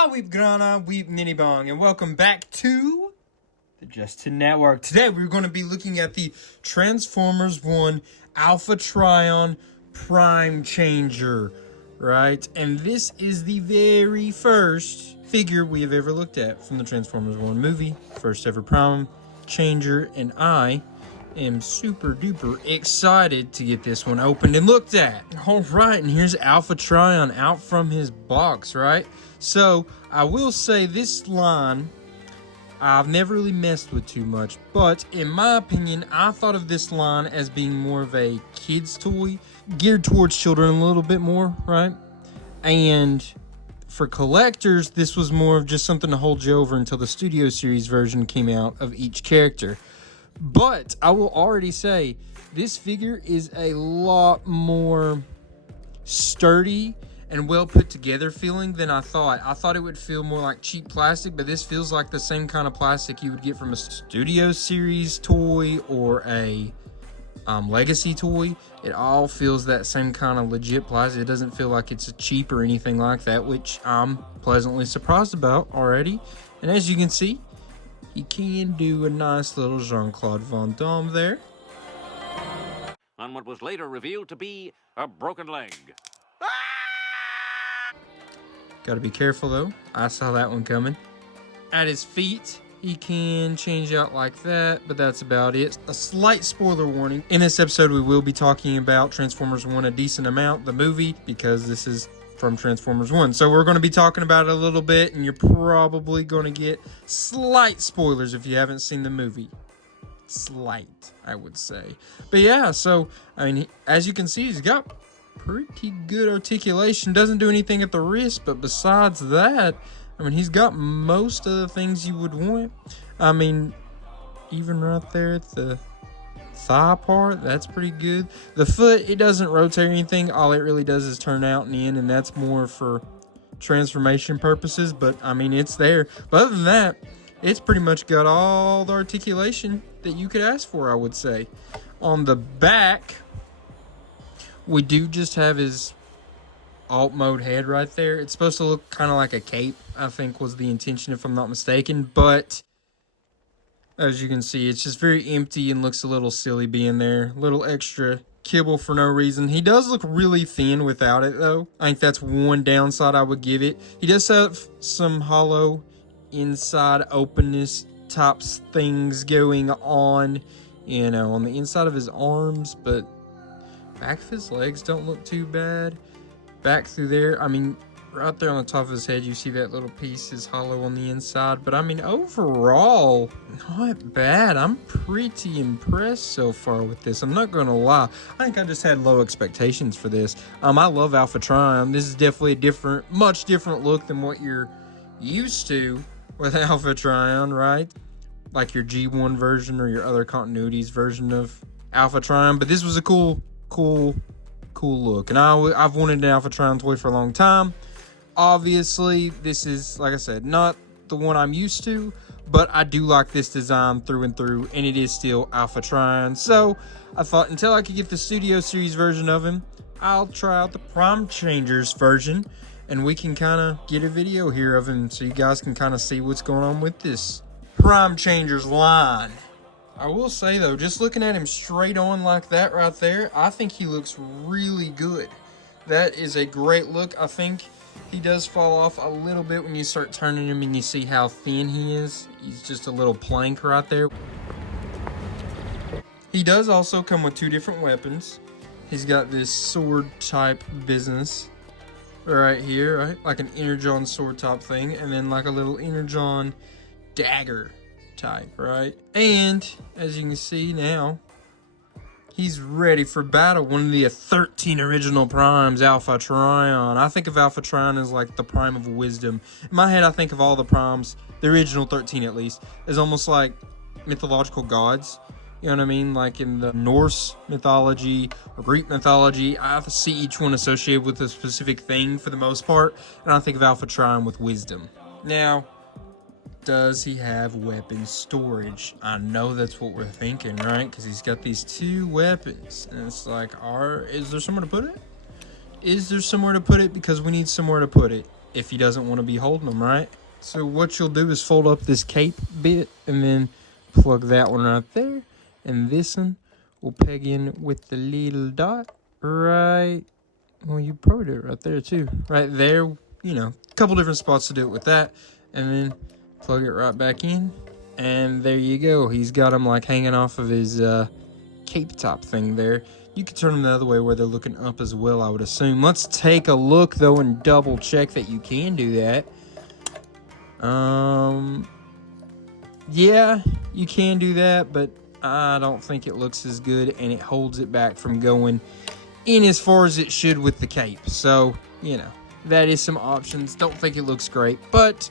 Hola, weep grana, weep nitty bong, and welcome back to the Justin Network. Today we're going to be looking at the Transformers 1 Alpha Trion Prime Changer, right? And this is the very first figure we have ever looked at from the Transformers 1 movie. First ever Prime Changer, and I am super duper excited to get this one opened and looked at. All right, and here's Alpha Trion out from his box, right? So I will say this line I've never really messed with too much, but in my opinion, I thought of this line as being more of a kid's toy, geared towards children a little bit more, right? And for collectors, this was more of just something to hold you over until the Studio Series version came out of each character. But I will already say, this figure is a lot more sturdy and well put together feeling than I thought. I thought it would feel more like cheap plastic, but this feels like the same kind of plastic you would get from a Studio Series toy or a Legacy toy. It all feels that same kind of legit plastic. It doesn't feel like it's cheap or anything like that, which I'm pleasantly surprised about already. And as you can see, he can do a nice little Jean-Claude Van Damme there. On what was later revealed to be a broken leg. Got to be careful though. I saw that one coming. At his feet, he can change out like that, but that's about it. A slight spoiler warning. In this episode, we will be talking about Transformers 1 a decent amount, the movie, because this is from Transformers 1. So we're going to be talking about it a little bit, and you're probably going to get slight spoilers if you haven't seen the movie. Slight, I would say. But yeah, so, I mean, as you can see, he's got pretty good articulation. Doesn't do anything at the wrist, but besides that, I mean, he's got most of the things you would want. I mean, even right there at the thigh part, that's pretty good. The foot, it doesn't rotate or anything. All it really does is turn out and in, and that's more for transformation purposes, but I mean, it's there. But other than that, it's pretty much got all the articulation that you could ask for, I would say. On the back, we do just have his alt mode head right there. It's supposed to look kind of like a cape, I think was the intention if I'm not mistaken, but as you can see, it's just very empty and looks a little silly being there. A little extra kibble for no reason. He does look really thin without it though. I think that's one downside I would give it. He does have some hollow inside openness types things going on, you know, on the inside of his arms, but back of his legs don't look too bad. Back through there, I mean, right there on the top of his head, you see that little piece is hollow on the inside. But I mean, overall, not bad. I'm pretty impressed so far with this. I'm not gonna lie. I think I just had low expectations for this. I love Alpha Trion. This is definitely a different, much different look than what you're used to with Alpha Trion, right? Like your G1 version or your other continuities version of Alpha Trion. But this was a cool look, and I've wanted an Alpha Trion toy for a long time. Obviously, this is, like I said, not the one I'm used to, but I do like this design through and through, and it is still Alpha Trion. So I thought until I could get the Studio Series version of him, I'll try out the Prime Changers version, and we can kind of get a video here of him so you guys can kind of see what's going on with this Prime Changers line. I will say though, just looking at him straight on like that right there, I think he looks really good. That is a great look. I think he does fall off a little bit when you start turning him and you see how thin he is. He's just a little plank right there. He does also come with two different weapons. He's got this sword type business right here, right? Like an Energon sword type thing, and then like a little Energon dagger type, right? And as you can see now, he's ready for battle. One of the 13 original primes, Alpha Trion. I think of Alpha Trion as like the prime of wisdom. In my head, I think of all the primes, the original 13 at least, as almost like mythological gods. You know what I mean? Like in the Norse mythology or Greek mythology, I see each one associated with a specific thing for the most part, and I think of Alpha Trion with wisdom. Now, does he have weapon storage? I know that's what we're thinking, right? Because he's got these two weapons, and it's like, is there somewhere to put it? Is there somewhere to put it? Because we need somewhere to put it. if he doesn't want to be holding them, right? So what you'll do is fold up this cape bit and then plug that one right there. And this one will peg in with the little dot right. Well, you probably do it right there too. Right there, you know, a couple different spots to do it with that. And then plug it right back in. And there you go. He's got them like hanging off of his cape top thing there. You could turn them the other way where they're looking up as well, I would assume. Let's take a look though and double check that you can do that. Yeah, you can do that, but I don't think it looks as good, and it holds it back from going in as far as it should with the cape. So, you know, that is some options. Don't think it looks great, but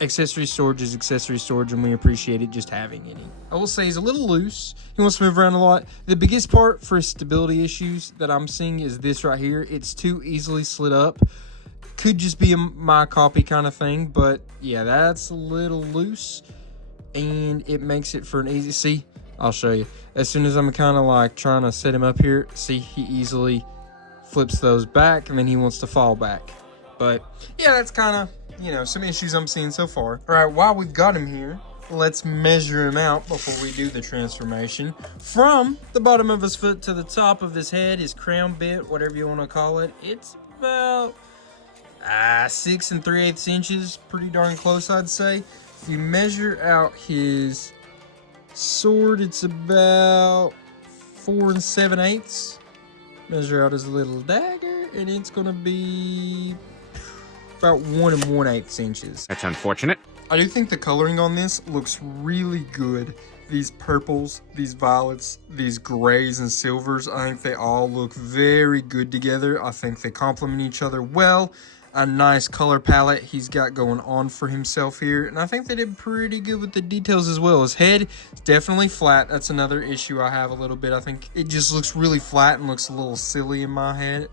accessory storage is accessory storage, and we appreciate it just having any. I will say he's a little loose. He wants to move around a lot. The biggest part for stability issues that I'm seeing is this right here. It's too easily slid up. Could just be my copy kind of thing, but yeah, that's a little loose, and it makes it for an easy, see, I'll show you. As soon as I'm kind of like trying to set him up here, see, he easily flips those back, and then he wants to fall back. But yeah, that's kind of, you know, some issues I'm seeing so far. All right, while we've got him here, let's measure him out before we do the transformation. From the bottom of his foot to the top of his head, his crown bit, whatever you want to call it, it's about 6 3/8 inches, pretty darn close, I'd say. If you measure out his sword, it's about 4 7/8. Measure out his little dagger, and it's gonna be about 1 1/8 inches. That's unfortunate. I do think the coloring on this looks really good. These purples, these violets, these grays and silvers, I think they all look very good together. I think they complement each other well. A nice color palette he's got going on for himself here, and I think they did pretty good with the details as well. His head is definitely flat. That's another issue I have a little bit. I think it just looks really flat and looks a little silly in my head,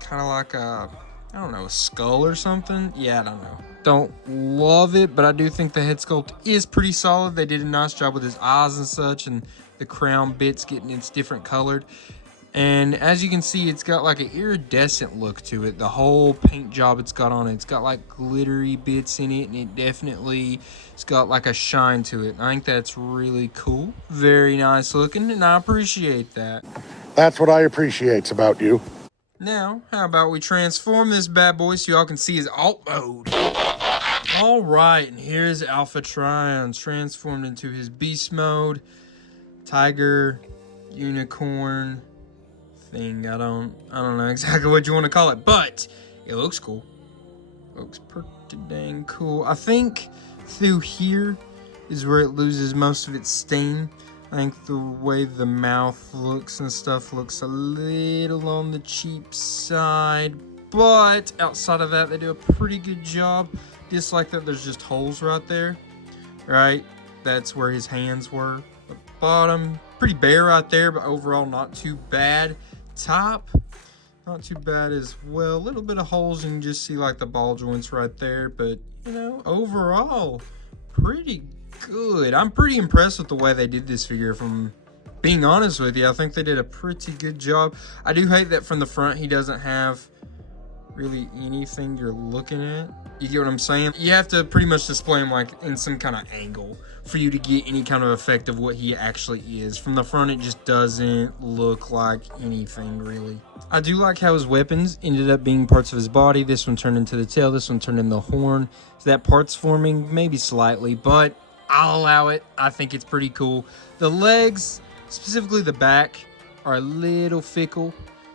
kind of like a, I don't know, a skull or something. Yeah, I don't know. Don't love it, but I do think the head sculpt is pretty solid. They did a nice job with his eyes and such, and the crown bits getting it's different colored. And as you can see, it's got like an iridescent look to it. The whole paint job it's got on it. It's got like glittery bits in it, and it definitely, it's got like a shine to it. I think that's really cool. Very nice looking, and I appreciate that. That's what I appreciate about you. Now, how about we transform this bad boy so y'all can see his alt mode. All right, and here's Alpha Trion transformed into his beast mode. Tiger, unicorn thing. I don't know exactly what you want to call it, but it looks cool. Looks pretty dang cool. I think through here is where it loses most of its stain. I think the way the mouth looks and stuff looks a little on the cheap side, but outside of that, they do a pretty good job. Dislike that there's just holes right there, right? That's where his hands were. The bottom, pretty bare right there, but overall not too bad. Top, not too bad as well. A little bit of holes, you can just see like the ball joints right there, but you know, overall pretty good. I'm pretty impressed with the way they did this figure, from being honest with you. I think they did a pretty good job. I do hate that from the front he doesn't have really anything you're looking at. You get what I'm saying? You have to pretty much display him like in some kind of angle for you to get any kind of effect of what he actually is. From the front, it just doesn't look like anything really. I do like how his weapons ended up being parts of his body. This one turned into the tail, this one turned into the horn. Is that parts forming? Maybe slightly, but I'll allow it. I think it's pretty cool. The legs, specifically the back, are a little fickle.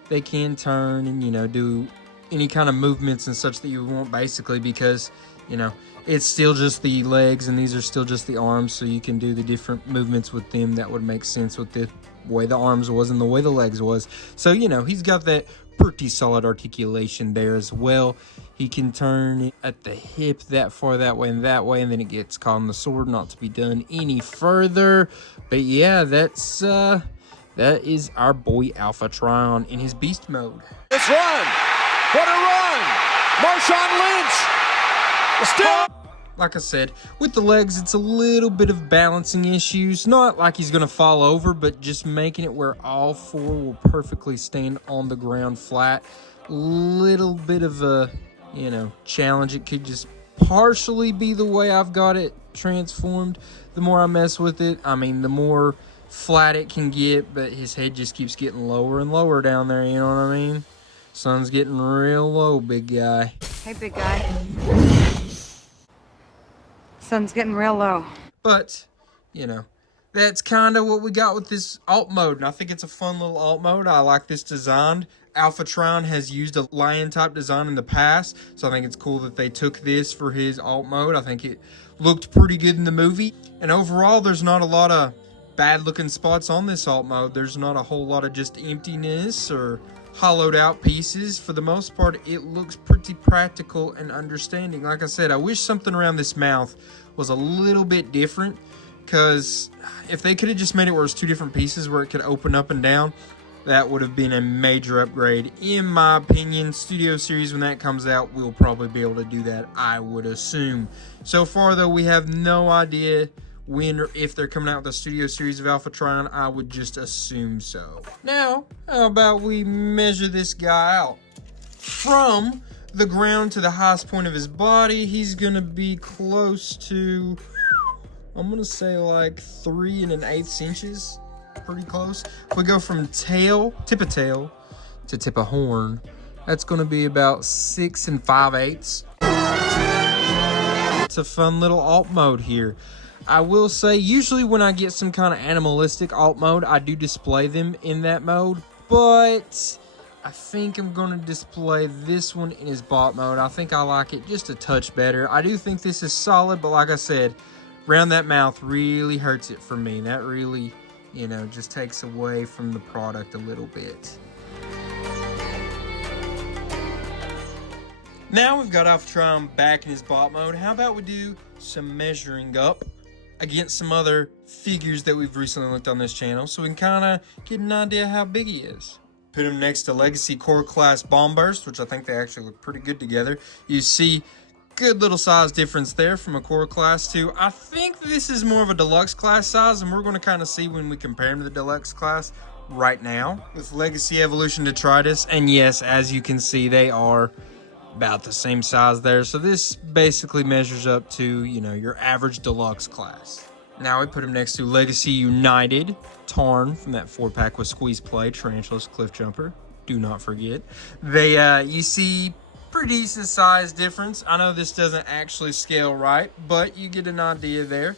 They can turn and, you know, do any kind of movements and such that you want, basically, because, you know, it's still just the legs and these are still just the arms, so you can do the different movements with them that would make sense with the way the arms was and the way the legs was. So, you know, he's got that pretty solid articulation there as well. He can turn at the hip that far that way, and then it gets caught on the sword, not to be done any further. But yeah, that's that is our boy Alpha Trion in his beast mode. Let's run! What a run! Marshawn Lynch! Still! Like I said, with the legs, it's a little bit of balancing issues. Not like he's going to fall over, but just making it where all four will perfectly stand on the ground flat. Little bit of a, challenge. It could just partially be the way I've got it transformed. The more I mess with it, the more flat it can get, but his head just keeps getting lower and lower down there, you know what I mean? Sun's getting real low, big guy. Hey, big guy. Sun's getting real low. But, that's kind of what we got with this alt mode, and I think it's a fun little alt mode. I like this design. Alpha Trion has used a lion type design in the past, so I think it's cool that they took this for his alt mode. I think it looked pretty good in the movie, and overall there's not a lot of bad looking spots on this alt mode. There's not a whole lot of just emptiness or hollowed out pieces. For the most part, it looks pretty practical and understanding. Like I said, I wish something around this mouth was a little bit different, because if they could have just made it where it's two different pieces where it could open up and down, that would have been a major upgrade. In my opinion, Studio Series, when that comes out, we'll probably be able to do that, I would assume. So far, though, we have no idea when or if they're coming out with a Studio Series of Alpha Trion. I would just assume so. Now, how about we measure this guy out? From the ground to the highest point of his body, he's going to be close to, I'm going to say like 3 1/8 inches. Pretty close. If we go from tip of tail to tip of horn, that's going to be about 6 5/8. It's a fun little alt mode here. I will say, usually when I get some kind of animalistic alt mode, I do display them in that mode, but I think I'm going to display this one in his bot mode. I think I like it just a touch better. I do think this is solid, but like I said, around that mouth really hurts it for me. That really, just takes away from the product a little bit. Now we've got Alpha Trion back in his bot mode. How about we do some measuring up against some other figures that we've recently looked on this channel, so we can kind of get an idea how big he is. Put him next to Legacy Core Class Bomb Burst, which I think they actually look pretty good together. You see good little size difference there from a core class to, I think this is more of a deluxe class size, and we're going to kind of see when we compare him to the deluxe class right now with Legacy Evolution Detritus. And yes, as you can see, they are about the same size there. So this basically measures up to, your average deluxe class. Now we put him next to Legacy United Tarn from that 4-pack with Squeeze Play, Tarantulas, Cliff Jumper. Do not forget. You see pretty decent size difference. I know this doesn't actually scale right, but you get an idea there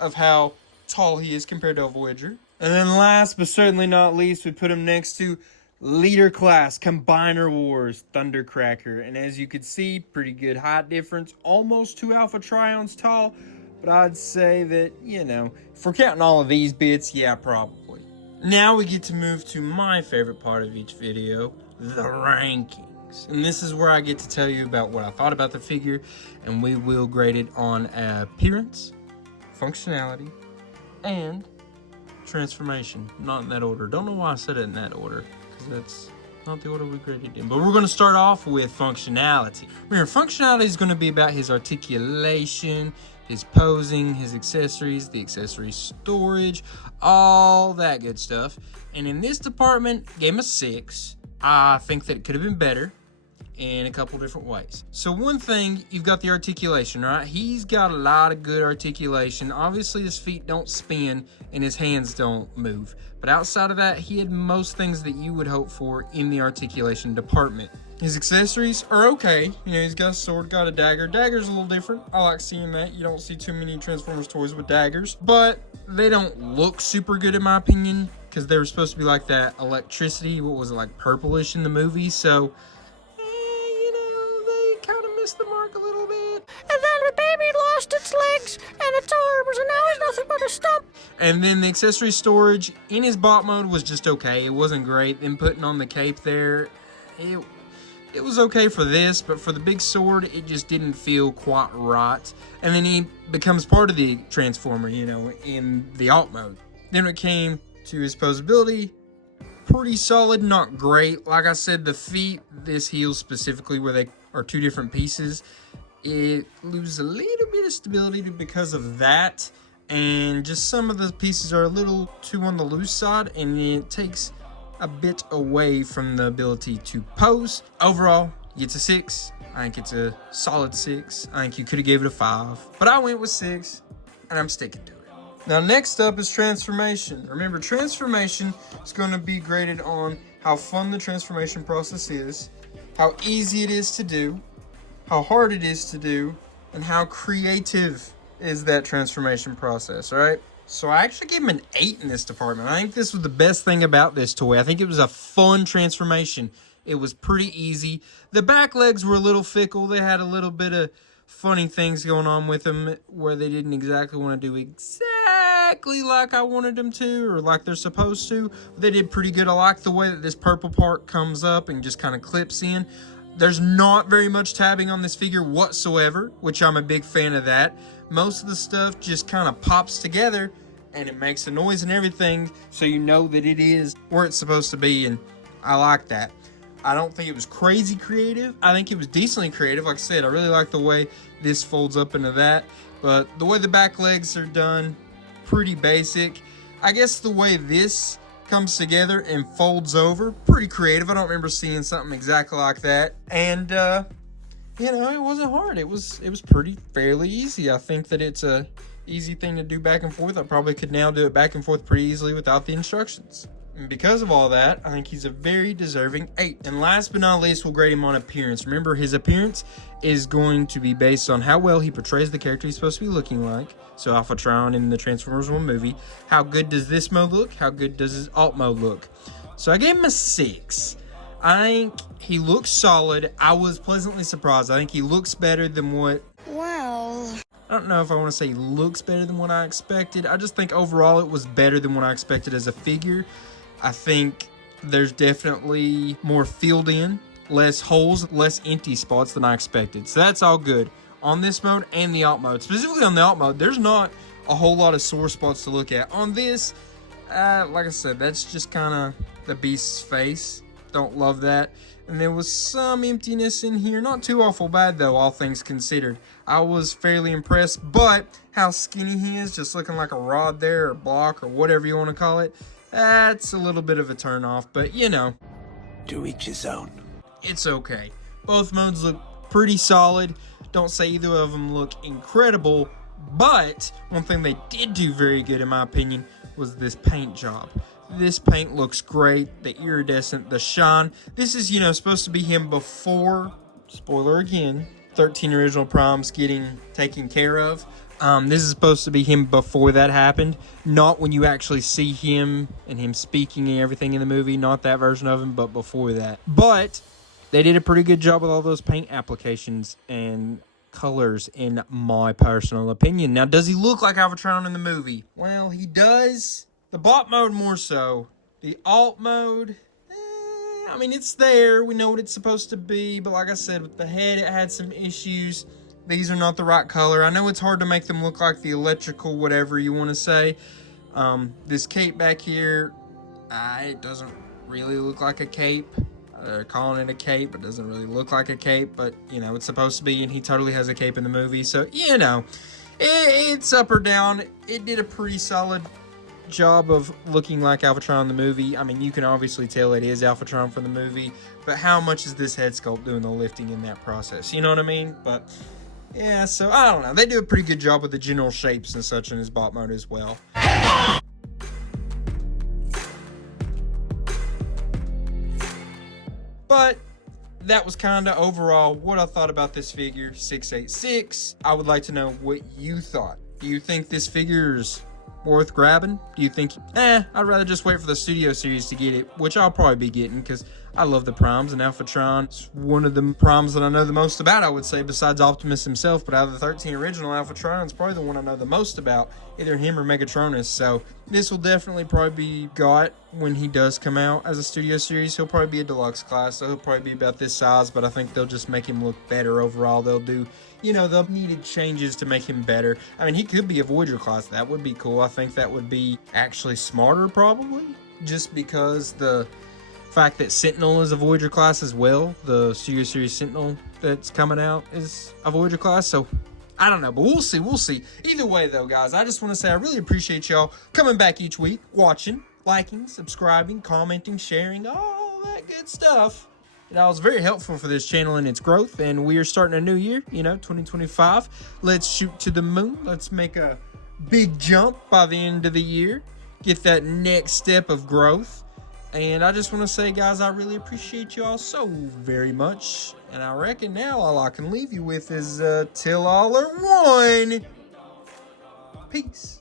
of how tall he is compared to a Voyager. And then last but certainly not least, we put him next to Leader Class Combiner Wars Thundercracker. And as you can see, pretty good height difference, almost 2 Alpha Trions tall. But I'd say that, if we're counting all of these bits, yeah, probably. Now we get to move to my favorite part of each video, the ranking. And this is where I get to tell you about what I thought about the figure, and we will grade it on appearance, functionality, and transformation. Not in that order. Don't know why I said it in that order, because that's not the order we graded in. But we're going to start off with functionality. Remember, functionality is going to be about his articulation, his posing, his accessories, the accessory storage, all that good stuff. And in this department, gave him a 6. I think that it could have been better in a couple different ways. So one thing, you've got the articulation, right? He's got a lot of good articulation. Obviously his feet don't spin and his hands don't move. But outside of that, he had most things that you would hope for in the articulation department. His accessories are okay. He's got a sword, got a dagger. Dagger's a little different. I like seeing that. You don't see too many Transformers toys with daggers. But they don't look super good in my opinion, because they were supposed to be like that electricity, what was it, like purplish in the movie. So, they kind of missed the mark a little bit. And then the baby lost its legs and its arms, and now it's nothing but a stump. And then the accessory storage in his bot mode was just okay. It wasn't great. Then putting on the cape there, it was okay for this, but for the big sword, it just didn't feel quite right. And then he becomes part of the Transformer, in the alt mode. Then when it came to his posability, pretty solid, not great. Like I said, the feet, this heel specifically, where they are two different pieces, it loses a little bit of stability because of that. And just some of the pieces are a little too on the loose side, and it takes a bit away from the ability to pose. Overall, it's a 6. I think it's a solid 6. I think you could have gave it a 5. But I went with 6, and I'm sticking to it. Now, next up is transformation. Remember, transformation is going to be graded on how fun the transformation process is, how easy it is to do, how hard it is to do, and how creative is that transformation process, right? So I actually gave him an 8 in this department. I think this was the best thing about this toy. I think it was a fun transformation. It was pretty easy. The back legs were a little fickle. They had a little bit of funny things going on with them where they didn't exactly want to do exactly like I wanted them to or like they're supposed to. They did pretty good. I like the way that this purple part comes up and just kind of clips in. There's not very much tabbing on this figure whatsoever, which I'm a big fan of that. Most of the stuff just kind of pops together and it makes a noise and everything, so you know that it is where it's supposed to be, and I like that. I don't think it was crazy creative. I think it was decently creative. Like I said, I really like the way this folds up into that, but the way the back legs are done, pretty basic. I guess the way this comes together and folds over, pretty creative. I don't remember seeing something exactly like that. And you know, it wasn't hard. It was pretty fairly easy. I think that it's a easy thing to do back and forth. I probably could now do it back and forth pretty easily without the instructions. And because of all that, I think he's a very deserving 8. And last but not least, we'll grade him on appearance. Remember, his appearance is going to be based on how well he portrays the character he's supposed to be looking like. So Alpha Trion in the Transformers 1 movie. How good does this mode look? How good does his alt mode look? So I gave him a 6. I think he looks solid. I was pleasantly surprised. I think he looks better than what... Well... I don't know if I want to say he looks better than what I expected. I just think overall it was better than what I expected as a figure. I think there's definitely more filled in, less holes, less empty spots than I expected. So that's all good on this mode and the alt mode. Specifically on the alt mode, there's not a whole lot of sore spots to look at. On this, like I said, that's just kind of the beast's face. Don't love that. And there was some emptiness in here. Not too awful bad though, all things considered. I was fairly impressed, but how skinny he is, just looking like a rod there or block or whatever you want to call it, that's a little bit of a turn off, but you know. To each his own. It's okay. Both modes look pretty solid. Don't say either of them look incredible, but one thing they did do very good in my opinion was this paint job. This paint looks great. The iridescent, the shine. This is, you know, supposed to be him before, spoiler again, 13 original primes getting taken care of. This is supposed to be him before that happened. Not when you actually see him and him speaking and everything in the movie. Not that version of him, but before that. But they did a pretty good job with all those paint applications and colors in my personal opinion. Now, does he look like Alpha Trion in the movie? Well, he does. The bot mode more so. The alt mode, I mean, it's there. We know what it's supposed to be. But like I said, with the head, it had some issues. These are not the right color. I know it's hard to make them look like the electrical whatever you want to say. This cape back here, it doesn't really look like a cape. They're calling it a cape. It doesn't really look like a cape. But, you know, it's supposed to be. And he totally has a cape in the movie. So, you know, it's up or down. It did a pretty solid job of looking like Alpha Trion in the movie. I mean, you can obviously tell it is Alpha Trion from the movie, but how much is this head sculpt doing the lifting in that process? You know what I mean? But yeah, so I don't know. They do a pretty good job with the general shapes and such in his bot mode as well. But that was kind of overall what I thought about this figure, 686. I would like to know what you thought. Do you think this figure's worth grabbing? Do you think, I'd rather just wait for the Studio Series to get it, which I'll probably be getting because I love the primes, and Alpha Trion's one of the primes that I know the most about, I would say, besides Optimus himself. But out of the 13 original, Alpha Trion's probably the one I know the most about, either him or Megatronus. So this will definitely probably be got when he does come out as a Studio Series. He'll probably be a deluxe class, so he'll probably be about this size, but I think they'll just make him look better overall. They'll do, you know, the needed changes to make him better. I mean, he could be a Voyager class. That would be cool. I think that would be actually smarter, probably, just because the fact that Sentinel is a Voyager class as well. The Studio Series Sentinel that's coming out is a Voyager class, so I don't know, but we'll see. Either way, though, guys, I just want to say I really appreciate y'all coming back each week, watching, liking, subscribing, commenting, sharing, all that good stuff. That was very helpful for this channel and its growth. And we are starting a new year, 2025. Let's shoot to the moon. Let's make a big jump by the end of the year. Get that next step of growth. And I just want to say, guys, I really appreciate you all so very much. And I reckon now all I can leave you with is till all are one. Peace.